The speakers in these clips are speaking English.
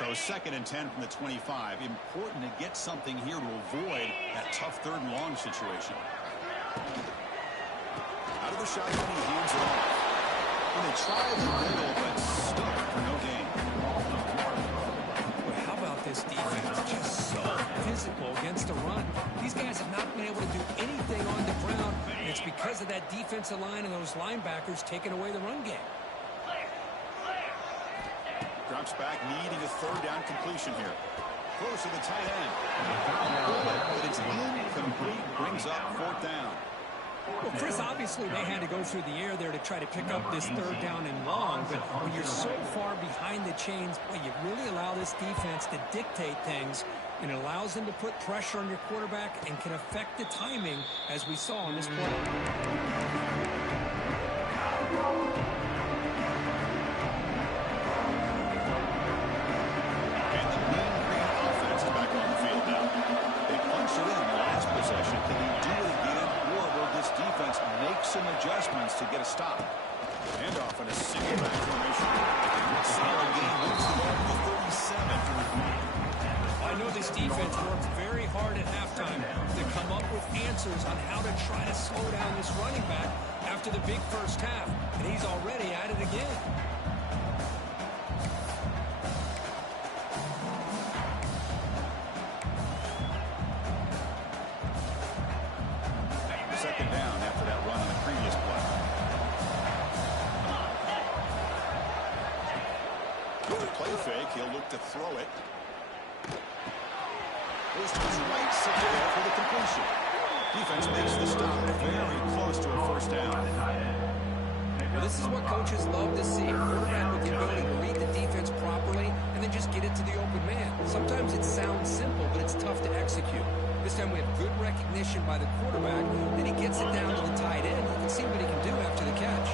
So 2nd and 10 from the 25. Important to get something here to avoid that tough 3rd and long situation. Out of the shotgun, he hands it off. And they try the middle, but stuck for no gain. Well, how about this defense? Just so physical against the run. These guys have not been able to do anything on the ground. And it's because of that defensive line and those linebackers taking away the run game. Drops back, needing a 3rd down completion here. Close to the tight end. But it's incomplete. Brings up 4th down. Well, Chris, obviously they had to go through the air there to try to pick up this 3rd down and long, but when you're so far behind the chains, boy, you really allow this defense to dictate things, and it allows them to put pressure on your quarterback and can affect the timing, as we saw on this play. Some adjustments to get a stop. Handoff in a single back formation. Solid game. Moves the ball to the 37. I know this defense worked very hard at halftime to come up with answers on how to try to slow down this running back after the big first half, and he's already at it again. Second down after that run on the previous play. With a play fake, he'll look to throw it. Goes to his right side for the completion. Defense makes the stop very close to a 1st down. Well, this is what coaches love to see. A quarterback with the ability to read the defense properly and then just get it to the open man. Sometimes it sounds simple, but it's tough to execute. This time we have good recognition by the quarterback, and he gets it down to the tight end. You can see what he can do after the catch.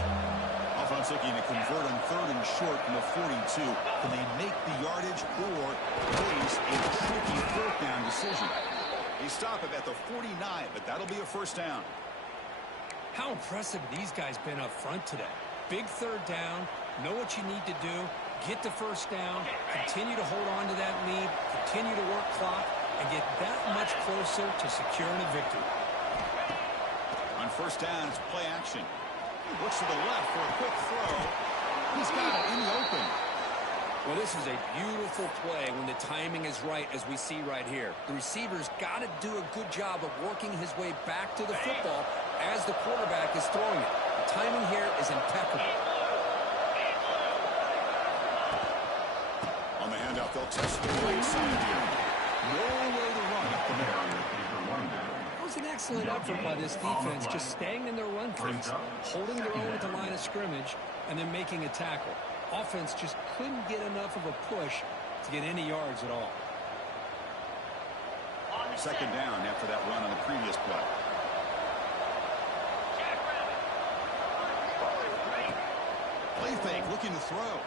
Offense looking to convert on 3rd and short from the 42. Can they make the yardage or face a tricky 4th down decision? They stop it at the 49, but that'll be a 1st down. How impressive these guys been up front today. Big 3rd down, know what you need to do, get the 1st down, continue to hold on to that lead, continue to work clock, and get that much closer to securing a victory. On 1st down, it's play action. Looks to the left for a quick throw. He's got it in the open. Well, this is a beautiful play when the timing is right, as we see right here. The receiver's got to do a good job of working his way back to the football as the quarterback is throwing it. The timing here is impeccable. On the handoff, they'll test the right side here. No way to run up the middle. It was an excellent effort by this defense, just staying in their run plays, holding their own at the line of scrimmage, and then making a tackle. Offense just couldn't get enough of a push to get any yards at all. 2nd down after that run on the previous play. Play fake, looking to throw.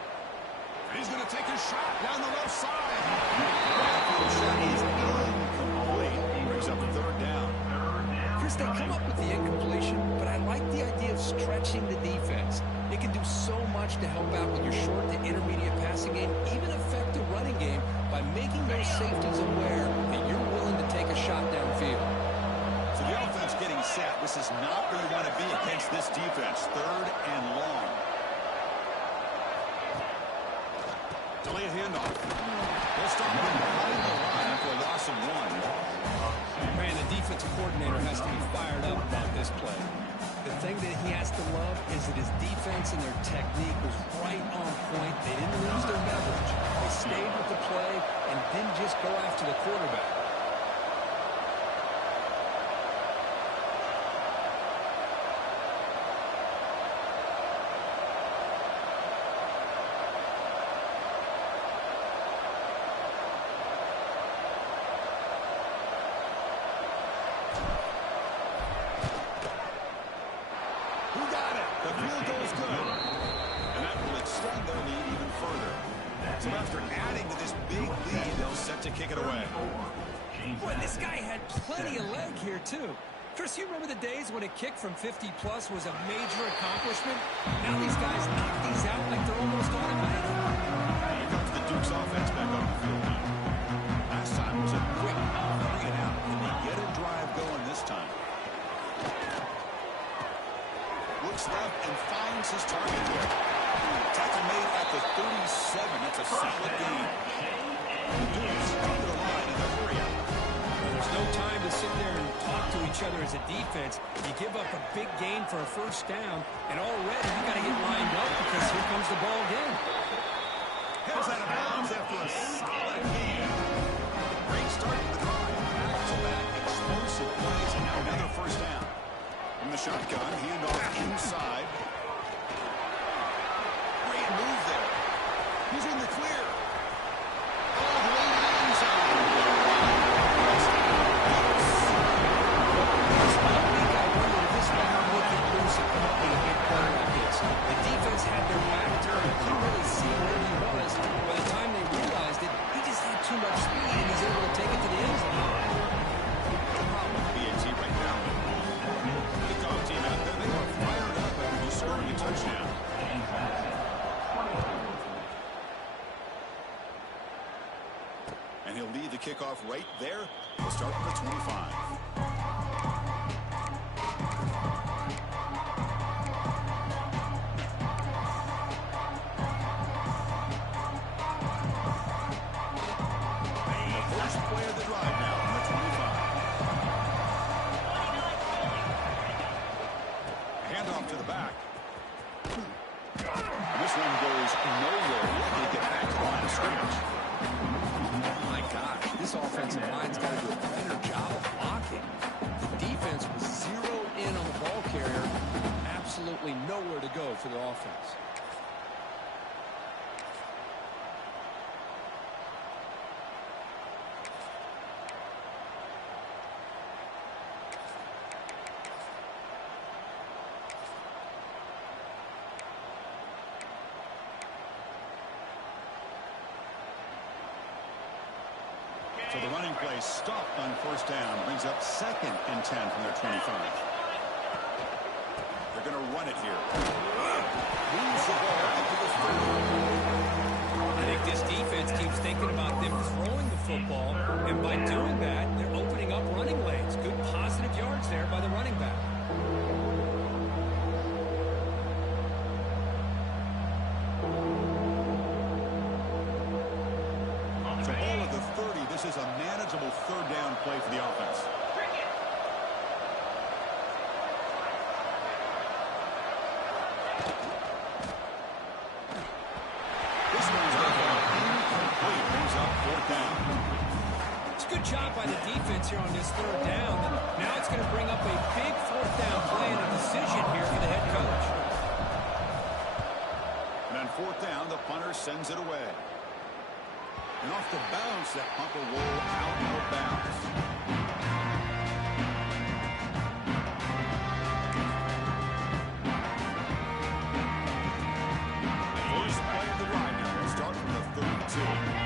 He's going to take a shot down the left side. That shot is incomplete. Brings up 3rd down. Chris, they come up with the incompletion, but I like the idea of stretching the defense. It can do so much to help out with your short to intermediate passing game, even affect the running game by making those safeties aware that you're willing to take a shot downfield. So the offense getting set. This is not where you want to be against this defense. 3rd and long. Delay a handoff. They'll stop him behind the line for a loss of 1. Man, the defensive coordinator has to be fired up about this play. The thing that he has to love is that his defense and their technique was right on point. They didn't lose their leverage. They stayed with the play and didn't just go after the quarterback. So after adding to this big lead, they'll set to kick it away. Boy, this guy had plenty of leg here, too. Chris, you remember the days when a kick from 50-plus was a major accomplishment? Now these guys knock these out like they're almost automatic. Here comes the Duke's offense back up That's his target there. Tackle made at the 37. That's a solid gain. The Dudes come to the line in the hurry up. Well, there's no time to sit there and talk to each other as a defense. You give up a big gain for a first down, and already you got to get lined up because here comes the ball again. Heads out of bounds after a solid gain. Great start to the drive. Back-to-back explosive plays, and now another first down. From the shotgun, handoff inside. Great move there. He's in the clear. All the way to the end zone. The defense had their back turned. Couldn't really see where he was. By the time they realized it, he just had too much speed, and he's able to take it to the end zone. The problem with BAT right now. The dog team out there, they are fired up after just scoring a touchdown. And he'll lead the kickoff right there. We'll start with the 25. Nowhere to go for the offense. So the running play stopped on first down, brings up 2nd and 10 from their 25. They're going to run it here. Moves the ball into the field. I think this defense keeps thinking about them throwing the football, and by doing that, they're opening up running lanes. Good positive yards there by the running back. So all of the 30, this is a manageable third down play for the offense. Good job by the defense here on this third down. Now it's going to bring up a big fourth down play and a decision here for the head coach. And on fourth down, the punter sends it away. And off the bounce, that punt will roll out of bounds. First play of the drive now. We'll start from the 32.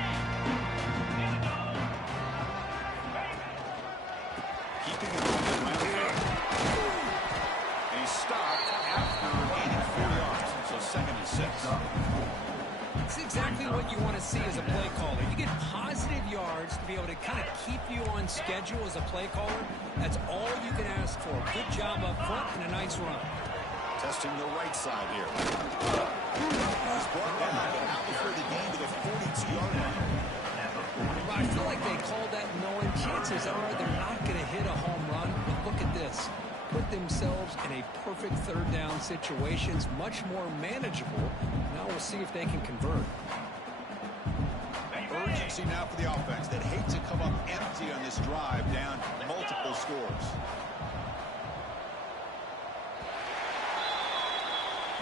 It's exactly what you want to see as a play caller. You get positive yards to be able to kind of keep you on schedule as a play caller. That's all you can ask for. Good job up front and a nice run. Testing the right side here. He's brought down, but out before the gain to the 42-yard line. I feel like they called that knowing chances are they're not going to hit a home run. But look at this. Put themselves in a perfect third down situation. It's much more manageable. Now we'll see if they can convert. Urgency now for the offense that hate to come up empty on this drive, down multiple scores.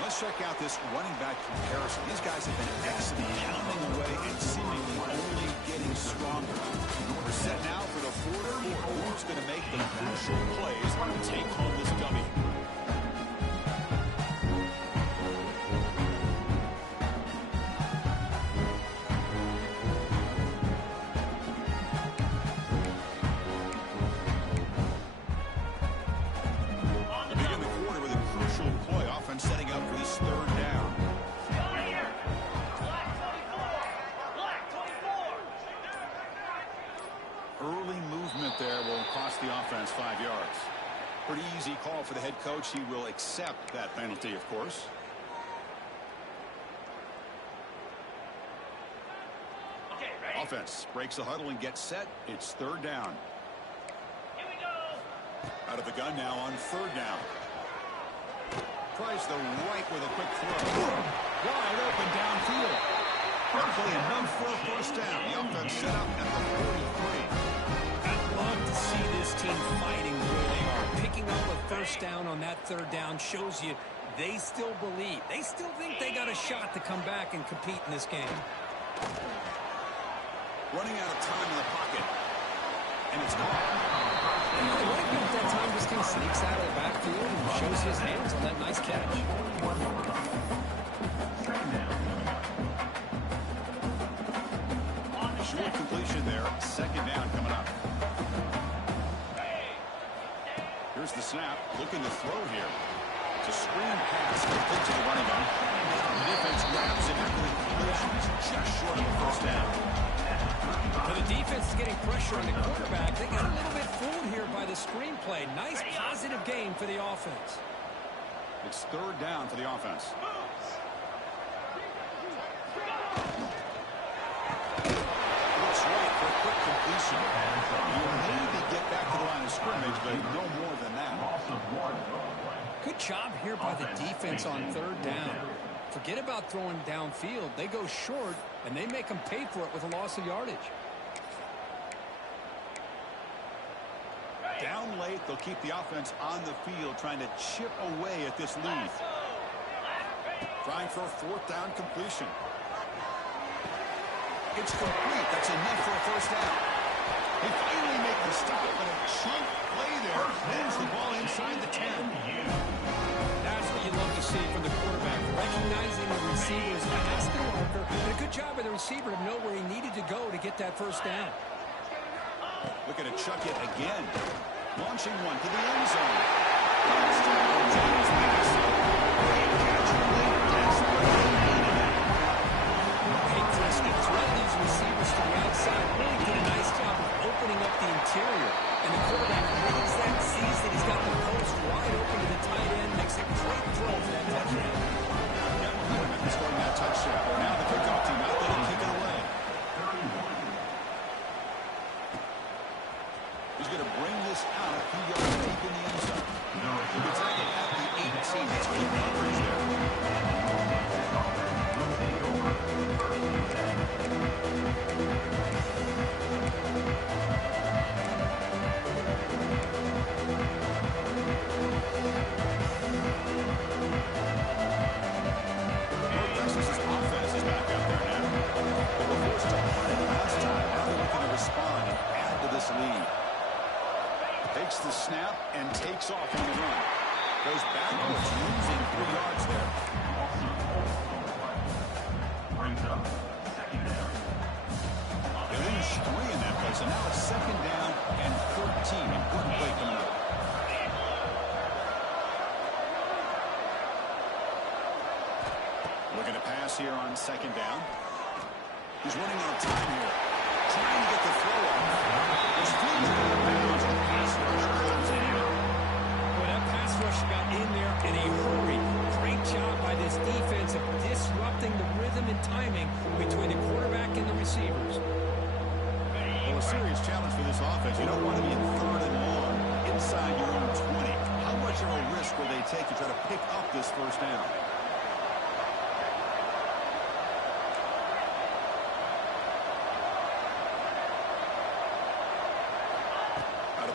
Let's check out this running back comparison. These guys have been excellent, pounding away and seemingly only getting stronger. We're set now for the fourth quarter. Who's going to make the crucial plays and take home this W? Begin the quarter with a crucial play, often setting up for this third down. Early movement there will cost the offense 5 yards. Pretty easy call for the head coach. He will accept that penalty, of course. Offense breaks the huddle and gets set. It's third down. Out of the gun now on third down. Tries the right with a quick throw. Wide open downfield. Hopefully enough for a first down. The offense set up at the 43. I'd love to see this team fighting where they are. Picking up a first down on that third down shows you they still believe. They still think they got a shot to come back and compete in this game. Running out of time in the pocket. And it's caught. And the running back that time just kind of sneaks out of the backfield and shows his hands on that nice catch. Short completion there. Second down coming up. Here's the snap. Looking to throw here. It's a screen pass complete to the running back. The defense grabs him after the completion. He's just short of the first down. Now the defense is getting pressure on the quarterback. They got a little bit fooled here by the screenplay. Nice positive game for the offense. It's third down for the offense. Looks right for a quick completion. You'll maybe get back to the line of scrimmage, but no more than that. Good job here by the defense on third down. Forget about throwing downfield. They go short, and they make them pay for it with a loss of yardage. Down late, they'll keep the offense on the field, trying to chip away at this lead. Trying for a fourth down completion. It's complete. That's enough for a first down. They finally make the stop, but a chunk play there lands the ball inside the 10. That's what you love to see from the quarterback. Recognizing the receiver's faster marker, and a good job by the receiver to know where he needed to go to get that first down. Looking to chuck it again. Launching one to the end zone. Touchdown, James Madison. Great catch late. Desperately needed it. Hey, Chris, the threat of these receivers to the outside really did a nice job of opening up the interior. And the quarterback reads that, sees that he's got the post wide open to the tight end, makes a great throw for that touchdown. Got momentum after scoring that touchdown. Now the kickoff team out there to kick it away. He's going to bring this out a few yards deep in the end zone. He gets it at the 18. That's good coverage there. North Texas's offense is back out there now. They were forced to punt it last time. Now they're looking to respond and add to this lead. Takes the snap and takes off on the run. Goes backwards, losing 3 yards there. They lose 3 in that play, so now it's second down and 13. Important play coming up. Looking to pass here on second down. He's running out of time here. Trying to get the throw up. His feet are out of bounds. The pass rush comes in. Boy, that pass rush got in there in a hurry. Great job by this defense of disrupting the rhythm and timing between the quarterback and the receivers. Well, a serious challenge for this offense. You don't want to be in third and long inside your own 20. How much of a risk will they take to try to pick up this first down?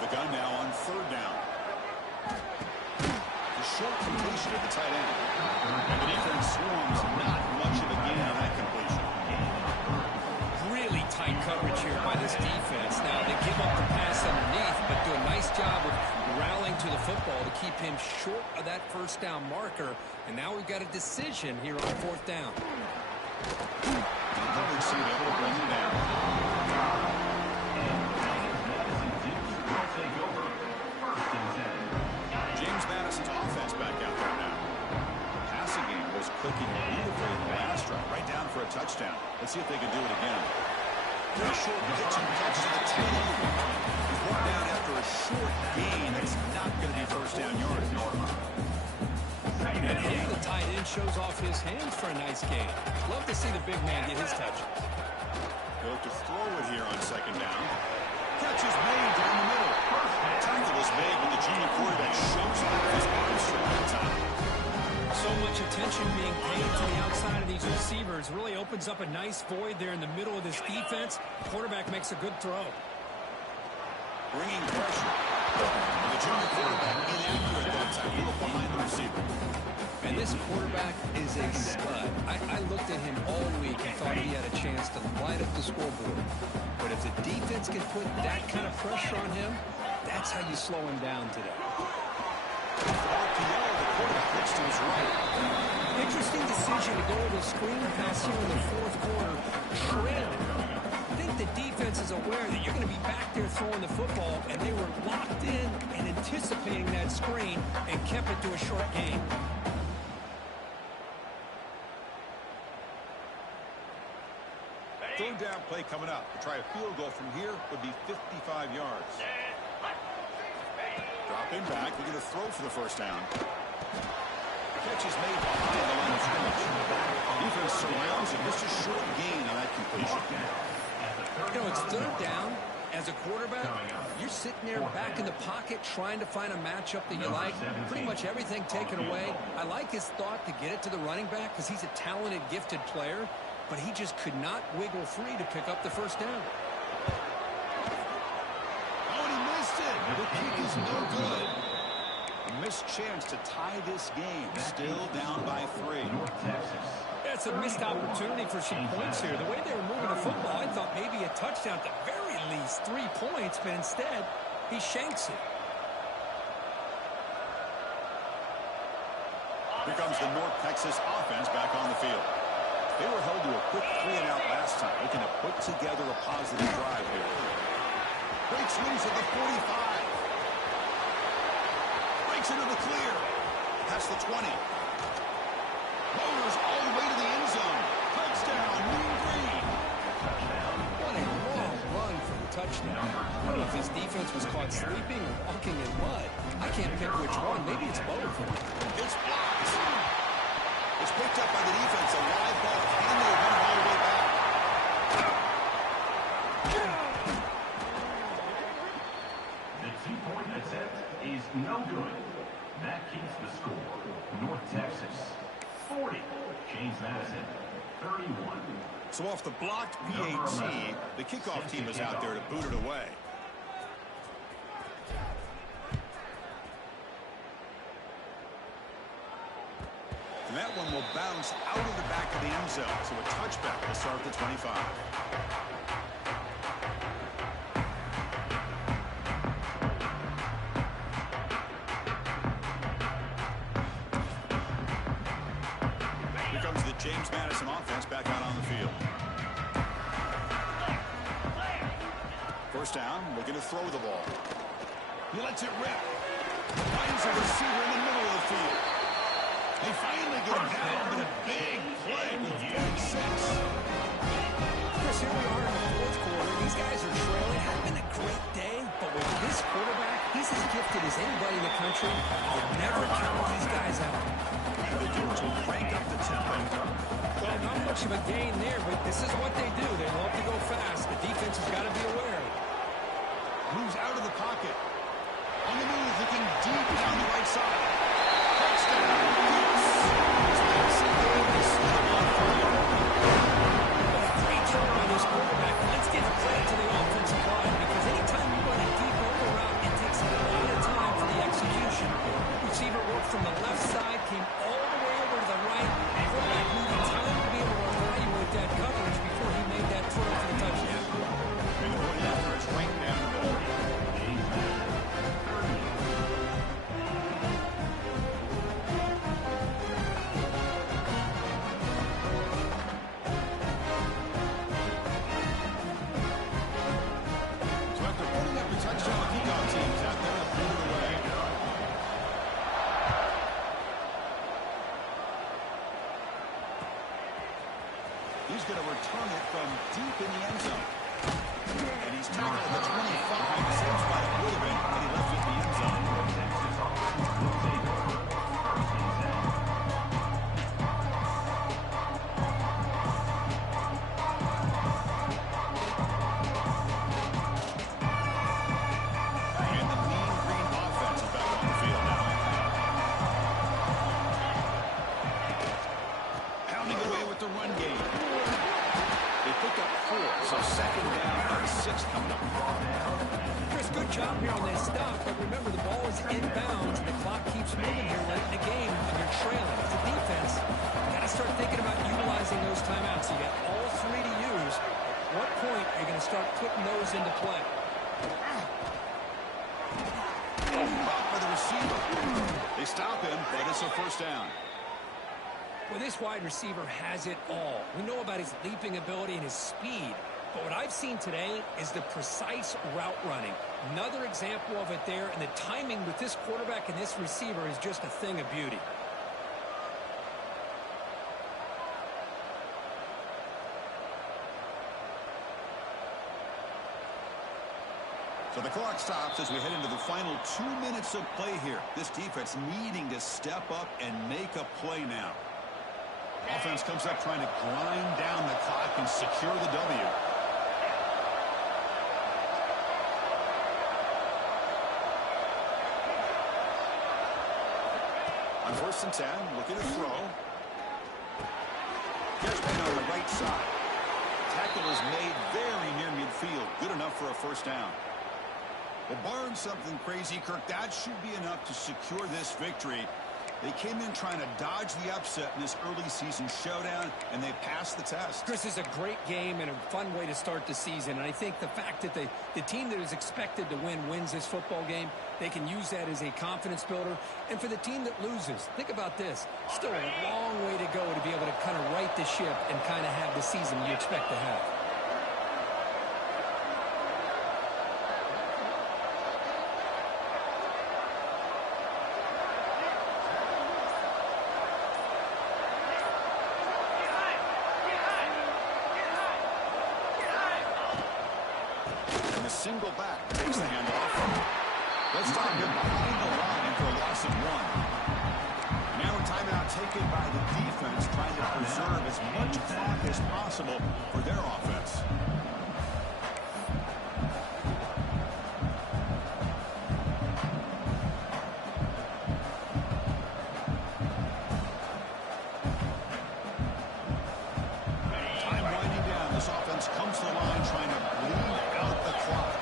Gun now on third down. The short completion at the tight end. And the defense swarms not much of a gain on that completion. Really tight coverage here by this defense. Now, they give up the pass underneath, but do a nice job of rallying to the football to keep him short of that first down marker. And now we've got a decision here on fourth down. The receiver able to bring him down. James Madison's offense back out there now. The passing game was clicking beautifully in the last drive, right down for a touchdown. Let's see if they can do it again. A short pitch and catch to the 10. He's brought down after a short gain. That's not going to be first down yardage. And here the tight end shows off his hands for a nice gain. Love to see the big man get his touches. He'll look to throw it here on second down. Catch is made down the middle. Tackle is made, but the junior quarterback shows off his arm strength at time. So much attention being paid to the outside of these receivers. Really opens up a nice void there in the middle of this defense. Quarterback makes a good throw. Bringing pressure. And the junior quarterback inaccurate that time. A little behind the receiver. And this quarterback is a stud. I looked at him all week and thought he had a chance to light up the scoreboard. But if the defense can put that kind of pressure on him, that's how you slow him down today. RPO, the quarterback looks to his right. Interesting decision to go with a screen pass here in the fourth quarter. Trailing. I think the defense is aware that you're going to be back there throwing the football, and they were locked in and anticipating that screen and kept it to a short game. Third down play coming up. To try a field goal from here would be 55 yards. Drop him back. We're going to throw for the first down. Catch is made behind the line of scrimmage. Defense surrounds him. Just a short gain on that completion. You know, it's third down. As a quarterback, you're sitting there back in the pocket trying to find a matchup that you like. Pretty much everything taken away. I like his thought to get it to the running back because he's a talented, gifted player. But he just could not wiggle free to pick up the first down. Oh, and he missed it. The kick is no good. A missed chance to tie this game. Still down by 3. That's a missed opportunity for some points here. The way they were moving the football, I thought maybe a touchdown at the very least, 3 points, but instead, he shanks it. Here comes the North Texas offense back on the field. They were held to a quick 3-and-out last time, looking to put together a positive drive here. Breaks loose at the 45. Breaks into the clear. Past the 20. Motors all the way to the end zone. Touchdown, Mean Green. What a long run for the touchdown. I don't know if his defense was caught sleeping or walking in mud. I can't pick which one. Maybe it's both. It's blocked. It's picked up by the defense. A live ball. And they run all the way back. The 2-point attempt is no good. That keeps the score. North Texas, 40. James Madison, 31. So off the blocked PAT, the kickoff team is out there to boot it away. And that one will bounce out of the back of the end zone. So a touchback will start at the 25. Here comes the James Madison offense back out on the field. First down, looking to throw the ball. He lets it rip. Finds a receiver in the middle of the field. They finally get him down, but a big play with 46. Chris, here we are in the fourth quarter. These guys are trailing. Had been a great day, but with this quarterback, he's as gifted as anybody in the country. I'll never count these guys out. They do it to crank up the tempo. Well, not much of a gain there, but this is what they do. They love to go fast. The defense has got to be aware. Moves out of the pocket. On the move, looking deep down the right side. Touchdown. Great turn by this quarterback. Let's give credit to the offensive line because anytime you run a deep over route, it takes a lot of time for the execution. Receiver work from the left side, came all the way over to the right. Quarterback needed time to be able to evaluate that coverage before he made that throw for the touchdown. And the running after it's right down the middle. second down and 6 coming up. Chris, good job here on this stop, but remember the ball is inbounds and the clock keeps moving here late in the game and you're trailing. As a defense, you got to start thinking about utilizing those timeouts. You got all 3 to use. At what point are you going to start putting those into play? For the receiver. They stop him, but it's a first down. Well, this wide receiver has it all. We know about his leaping ability and his speed. But what I've seen today is the precise route running. Another example of it there, and the timing with this quarterback and this receiver is just a thing of beauty. So the clock stops as we head into the final 2 minutes of play here. This defense needing to step up and make a play now. Offense comes up trying to grind down the clock and secure the W. On 1st and 10, looking to throw. Here's one on the right side. Tackle is made very near midfield. Good enough for a first down. Well, barring something crazy, Kirk, that should be enough to secure this victory. They came in trying to dodge the upset in this early season showdown, and they passed the test. Chris, is a great game and a fun way to start the season. And I think the fact that the team that is expected to win wins this football game, they can use that as a confidence builder. And for the team that loses, think about this. Still a long way to go to be able to kind of right the ship and kind of have the season you expect to have. Single back, takes the handoff. Let's stop him behind the line for a loss of 1. Now a timeout taken by the defense, trying to preserve as much clock as possible for their offense. Time winding down. This offense comes to the line trying to bleed out the clock.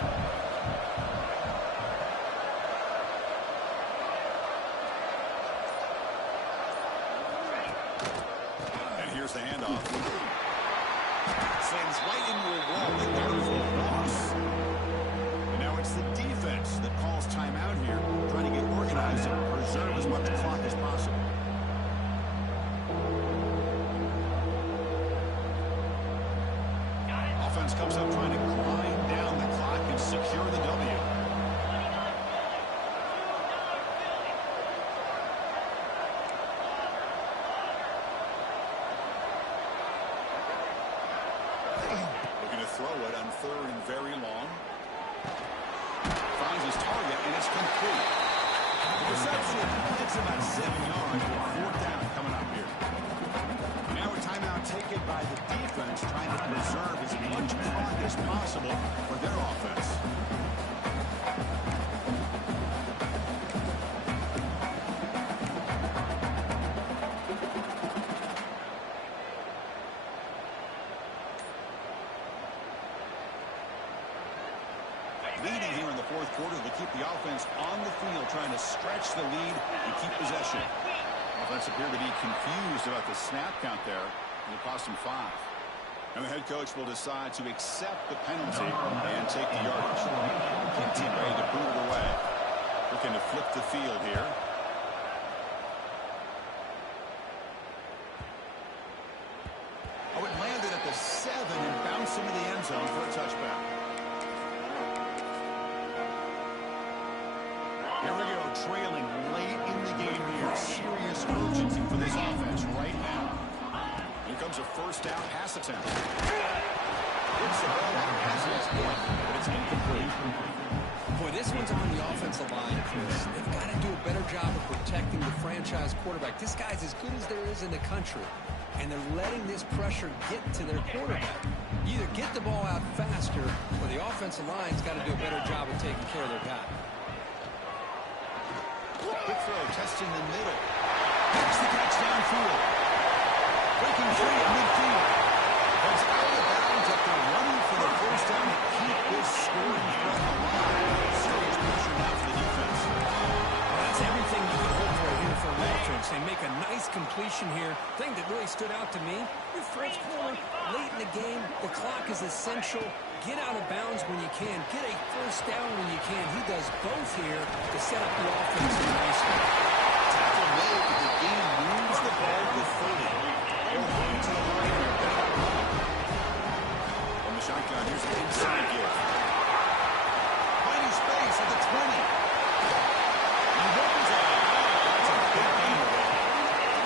And here's the handoff. Sends right into a wall, and there's a loss. And now it's the defense that calls timeout here, trying to get organized and preserve as much clock as possible. Offense comes up trying to grind down the clock and secure the W. Looking to throw it on 3rd and very long. Finds his target, and it's complete. The reception, it's about 7 yards. 4th down coming up here. Now a timeout taken by the defense, trying to preserve as much clock as possible for their offense. Leading here in the 4th quarter, they keep the offense on the field, trying to stretch the lead and keep possession. Offense appeared to be confused about the snap count there. It'll cost him 5. And the head coach will decide to accept the penalty and take the yardage. Team ready to boot it away. Looking to flip the field here. Oh, it landed at the 7 and bounced into the end zone for a touchback. Here we go, trailing late in the game here. Serious urgency for this offense right now. Here comes a first down pass attempt. It's the ball has its point, but it's incomplete. Boy, this one's on the offensive line, Chris. They've got to do a better job of protecting the franchise quarterback. This guy's as good as there is in the country, and they're letting this pressure get to their quarterback. You either get the ball out faster, or the offensive line's got to do a better job of taking care of their guy. Quick throw, testing the middle. Makes the catch downfield. Breaking free at midfield. It's out of bounds after running for the situation here. Thing that really stood out to me, your fourth quarter, late in the game, the clock is essential. Get out of bounds when you can. Get a first down when you can. He does both here to set up the offense nicely. Tackle made, but the game moves the ball with 30. Going to the line here. From the shotgun, here's an inside give. Finding space at the 20. He opens it. That's a big gain away.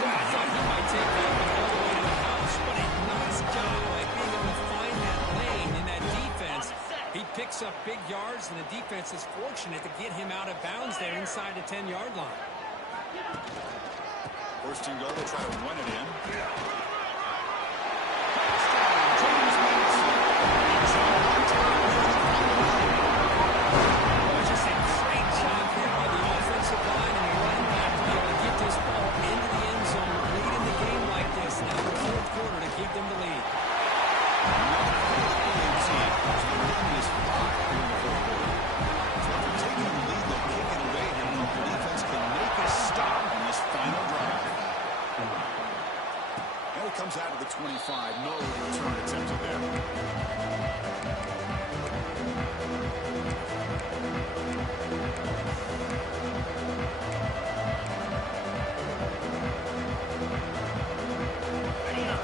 I thought he might take that one all the way to the house, but a nice job like being able to find that lane in that defense. He picks up big yards, and the defense is fortunate to get him out of bounds there inside the 10-yard line. First and goal, they try to run it in. Just a great job here by the offensive line and the running back to be able to get this ball into the end zone, lead in the game like this. Now the fourth quarter to keep them the lead. Comes out of the 25. No return attempted there.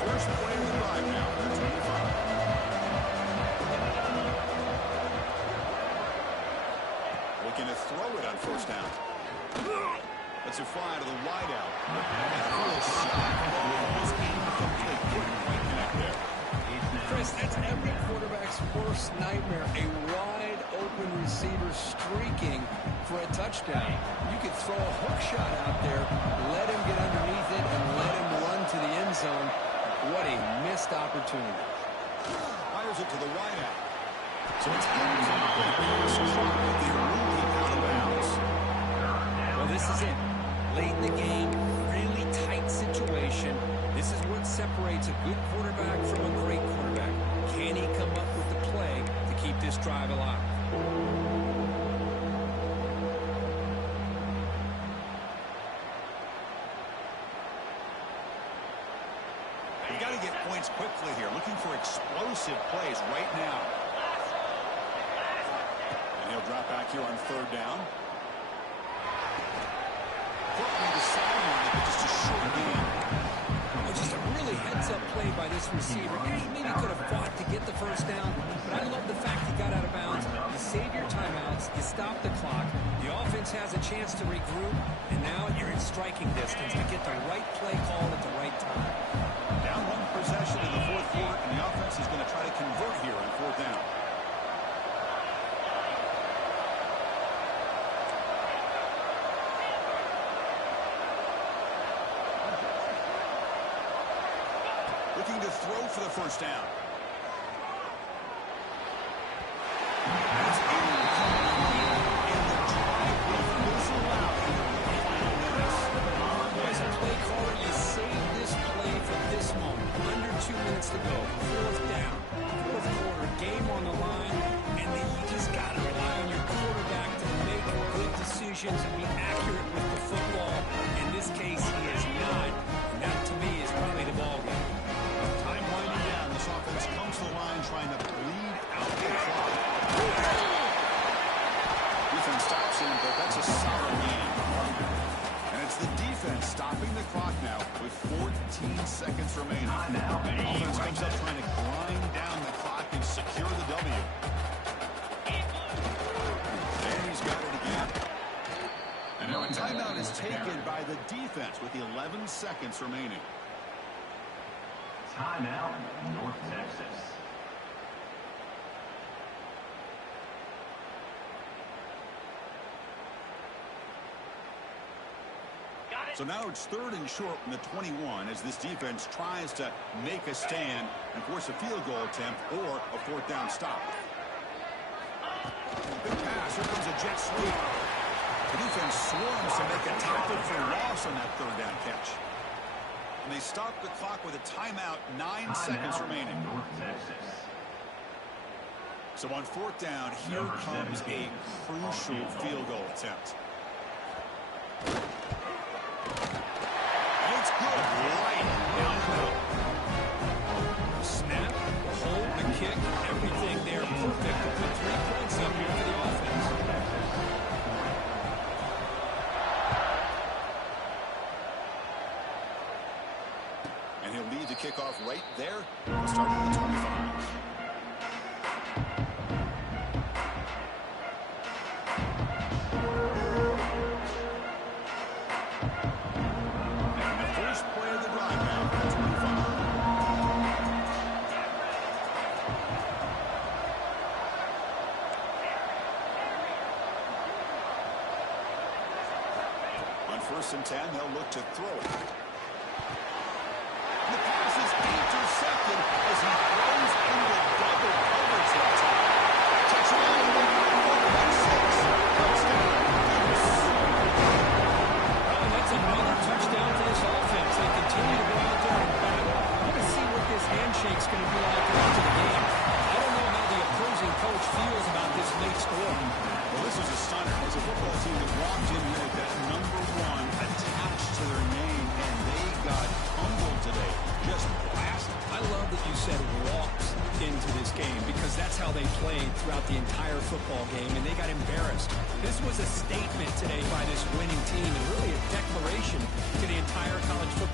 First play of the drive now. That's 25. Looking to throw it on first down. That's a fly to the wideout. Chris, that's every quarterback's worst nightmare. A wide-open receiver streaking for a touchdown. You could throw a hook shot out there, let him get underneath it, and let him run to the end zone. What a missed opportunity. Fires it to the wideout. So it's incomplete. They're moving out of bounds. Well, this is it. Late in the game, really tight situation. This is what separates a good quarterback from a great quarterback. Can he come up with the play to keep this drive alive? You got to get points quickly here. Looking for explosive plays right now. And he'll drop back here on third down. Courtney the sideline, but just a short gain. Just a really heads-up play by this receiver. Yeah, he maybe could have fought to get the first down, but I love the fact he got out of bounds. You save your timeouts, you stop the clock, the offense has a chance to regroup, and now you're in striking distance to get the right play called at the right time. Down one possession in the fourth quarter, and the offense is going to try to convert here on fourth down. Looking to throw for the first down. That's incoming, and the drive will fizzle out here in the final minutes. As a play caller, you save this play for this moment. Under 2 minutes to go. Fourth down. Fourth quarter. Game on the line. And then you just got to rely on your quarterback to make good decisions and be accurate with the football. In this case, he is not. And that, to me, is probably the ballgame. Time winding down. This offense comes to the line trying to bleed out the clock. Defense stops him, but that's a solid game. And it's the defense stopping the clock now with 14 seconds remaining. Offense comes up trying to grind down the clock and secure the W. And he's got it again. And now a timeout is taken by the defense with 11 seconds remaining. Timeout, North Texas. So now it's third and short from the 21 as this defense tries to make a stand and force a field goal attempt or a fourth down stop. Big pass. Here comes a jet sweep. The defense swarms to make a tackle for loss on that third down catch. And they stop the clock with a timeout, 9 seconds remaining. North Texas. So on fourth down, here comes a crucial field goal attempt. And it's good. start at the 25. And the first play of the drive now at the 25. On 1st and 10, they'll look to throw it. The pass is intercepted as he throws into double coverage that time. Touchdown, 4.6. Touchdown, Deuce. And that's another touchdown for this offense. They continue to go out there and battle. I want to see what this handshake's going to be like after the game. I don't know how the opposing coach feels about this late score. Well, this is a stunner. It's a football team that walked in here with that number 1 attached to their name, and they got humbled today. Just blasted. I love that you said walked into this game because that's how they played throughout the entire football game, and they got embarrassed. This was a statement today by this winning team and really a